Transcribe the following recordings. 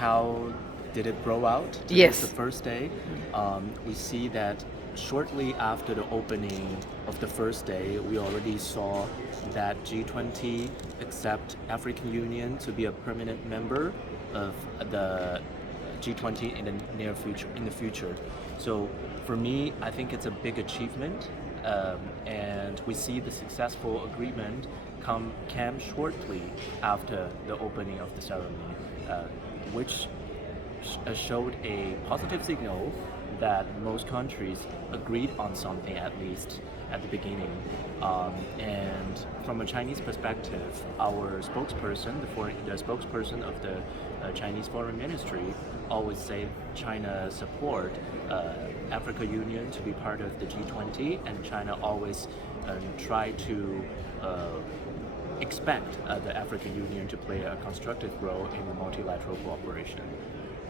how did it grow out? Today's the Yes. first day. We see that shortly after the opening of the first day, we already saw that G20 accept African Union to be a permanent member of the G20 in the near future. In the future, so for me, I think it's a big achievement, and we see the successful agreement came shortly after the opening of the ceremony, which showed a positive signal that most countries agreed on something at least at the beginning. And from a Chinese perspective, our spokesperson, the spokesperson of the Chinese Foreign Ministry, always say China support Africa Union to be part of the G20, and China always try to expect the African Union to play a constructive role in the multilateral cooperation.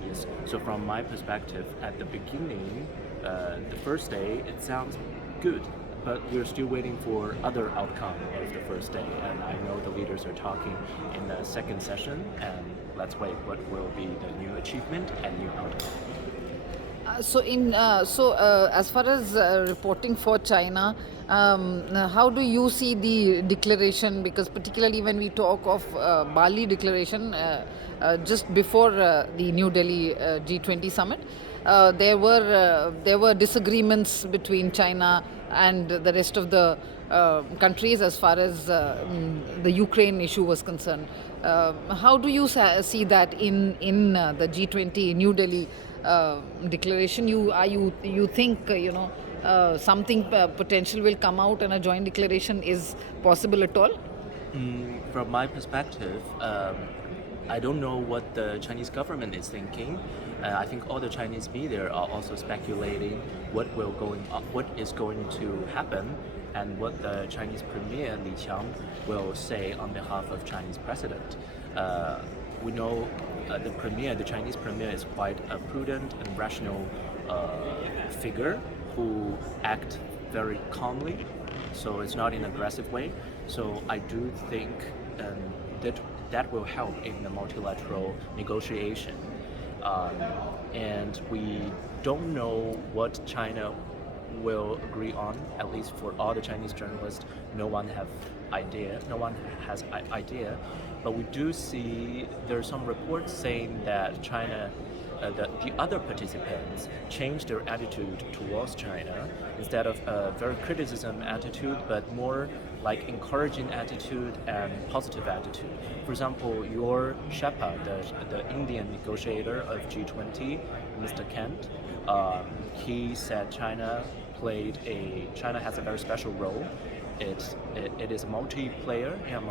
Yes. So from my perspective, at the beginning, the first day, it sounds good, but we're still waiting for other outcome of the first day. And I know the leaders are talking in the second session, and let's wait what will be the new achievement and new outcome. As far as reporting for China, how do you see the declaration? Because particularly when we talk of Bali declaration, just before the New Delhi G20 summit, there were disagreements between China and the rest of the countries as far as the Ukraine issue was concerned. How do you see that in the G20 New Delhi declaration? You think something potential will come out and a joint declaration is possible at all? From my perspective, I don't know what the Chinese government is thinking. I think all the Chinese media are also speculating what is going to happen, and what the Chinese Premier Li Qiang will say on behalf of Chinese President. We know the Chinese Premier, is quite a prudent and rational figure who act very calmly, so it's not in an aggressive way. So I do think that that will help in the multilateral negotiation. Um, and we don't know what China will agree on. At least for all the Chinese journalists, no one have idea. No one has idea. But we do see there are some reports saying that China, the other participants, changed their attitude towards China instead of a very criticism attitude, but more like encouraging attitude and positive attitude. For example, your Sherpa, the Indian negotiator of G20, Mr. Kent, he said China has a very special role. It is a multiplayer and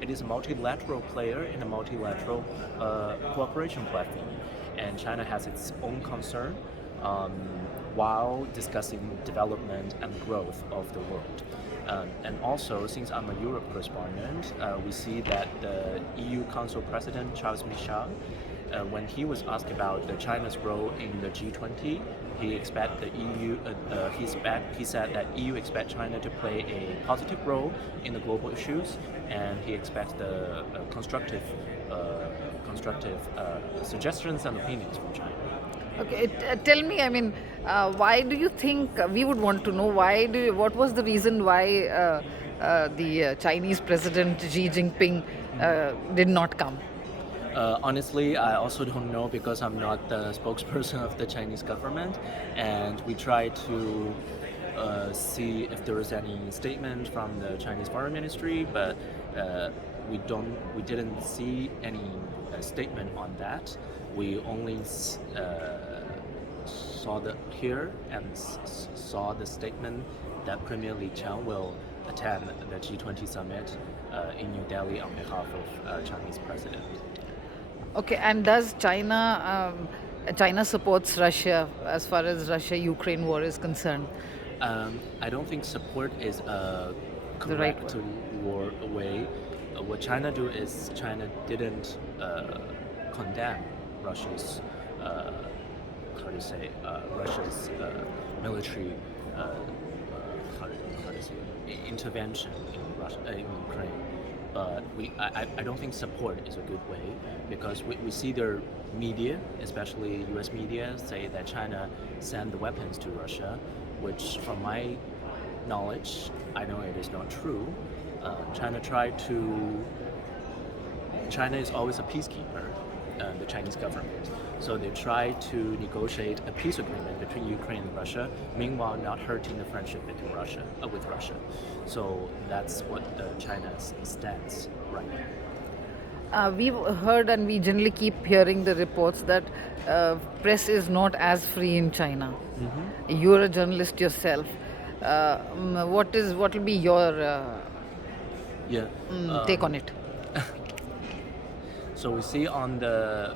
it is a multilateral player in a multilateral cooperation platform, and China has its own concern um, while discussing development and growth of the world. And also, since I'm a Europe correspondent, we see that the EU Council President Charles Michel, when he was asked about China's role in the G20, he said that EU expect China to play a positive role in the global issues, and he expects the constructive suggestions and opinions from China. Okay, tell me, I mean, why do you think we would want to know what was the reason why the Chinese President Xi Jinping did not come? Honestly, I also don't know because I'm not the spokesperson of the Chinese government, and we try to see if there is any statement from the Chinese Foreign Ministry, but we didn't see any statement on that. We only saw the statement that Premier Li Qiang will attend the G20 summit in New Delhi on behalf of Chinese president. Okay, and does China supports Russia as far as Russia-Ukraine war is concerned? I don't think support is a The right correct word. way. What China do is China didn't condemn Russia's Russia's military how to say intervention in Russia in Ukraine. but I don't think support is a good way, because we see their media, especially US media, say that China sent the weapons to Russia, which from my knowledge, I know it is not true. China is always a peacekeeper, the Chinese government. So they try to negotiate a peace agreement between Ukraine and Russia, meanwhile not hurting the friendship between with Russia. So that's what China's stance right now. We've heard and we generally keep hearing the reports that press is not as free in China. You're a journalist yourself. What will be your Yeah. take on it? So we see on the